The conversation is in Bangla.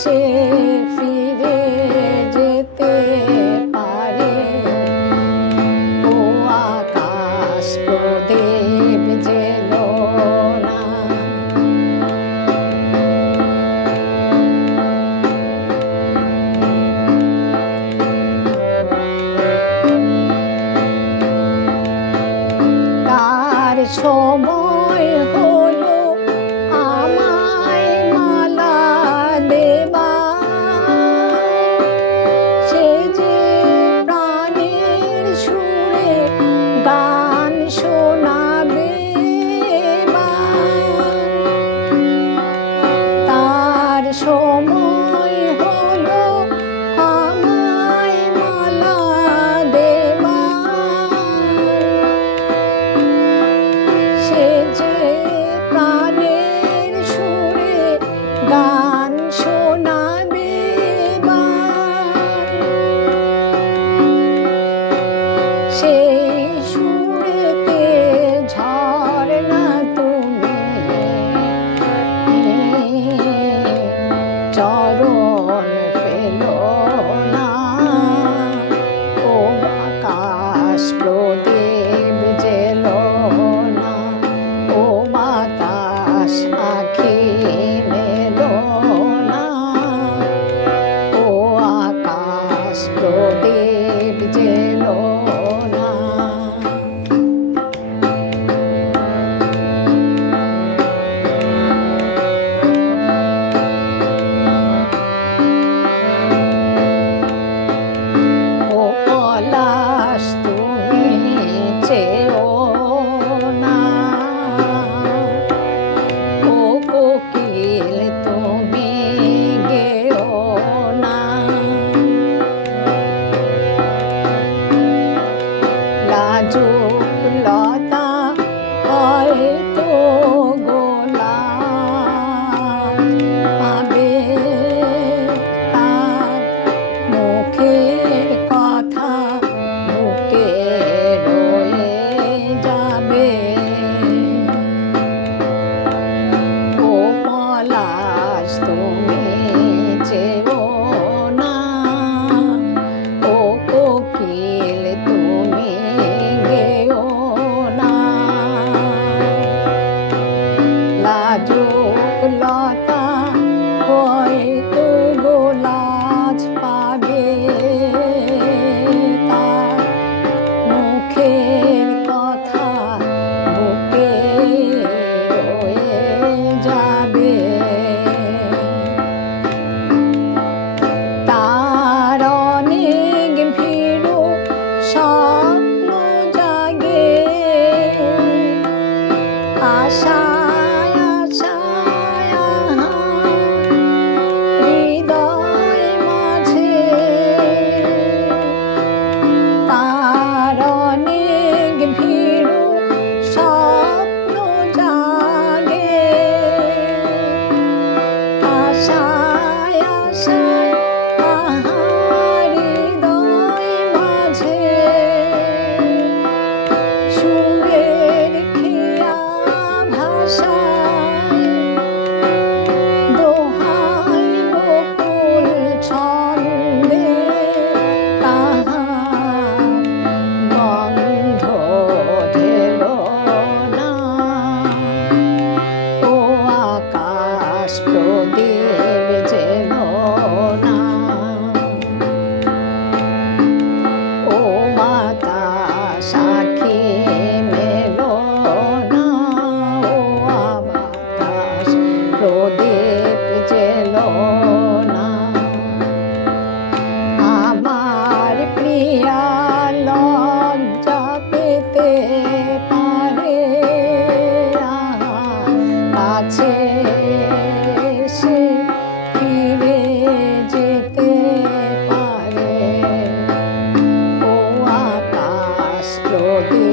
সে ফিরে যেতে পারে। ও আকাশ প্রদীপ জেলো না। কার সময় হলো আমায় মালা দেবার, সে যে প্রাণের সুরে গান শোনাবে এবার। তার সময় হলো আমায় মালা দেবার, সে যে প্রাণের সুরে গান শোনাবে এবার। সেই সুরেতে ঝরনা তুমি চরণ ফেলো না। ও আকাশ প্রদীপ জেলো না। ও বাতাস আঁখি মেলো না। ও আকাশ প্রদীপ জেলো না। ও পলাশ তুমি চেও না। ও কোকিল তুমি গেও না। লাজুক লতা হয়তো গোলাপ পাবে, তার মুখের কথা বুকে রয়ে যাবে। ও পলাশ তুমি চেও না। ও কোকিল তুমি গেও না। লাজুক লতা হয়তো গোলাজ পাবে, তার মুখের কথা বুকে রয়ে যাবে। তার অনেক ভীরু স্বপ্ন জাগে, আশায় আশায় হৃদয় মাঝে। তার অনেক ভীরু স্বপ্ন জাগে, আশায় আশায় হৃদয় মাঝে। সুরের খেয়া ভাষায় দোহাই বকুল ছন্দে, তাহার গন্ধ ঢেলো না। ও আকাশ প্রদীপ জেলো না। ও বাতাস আঁখি মেলো না। ও বাতাস প্রদীপ জেলো না। আমার প্রিয়া লজ্জা পেতে পারে, কাছে এসে ফিরে যেতে পারে। ও আকাশ প্রদীপ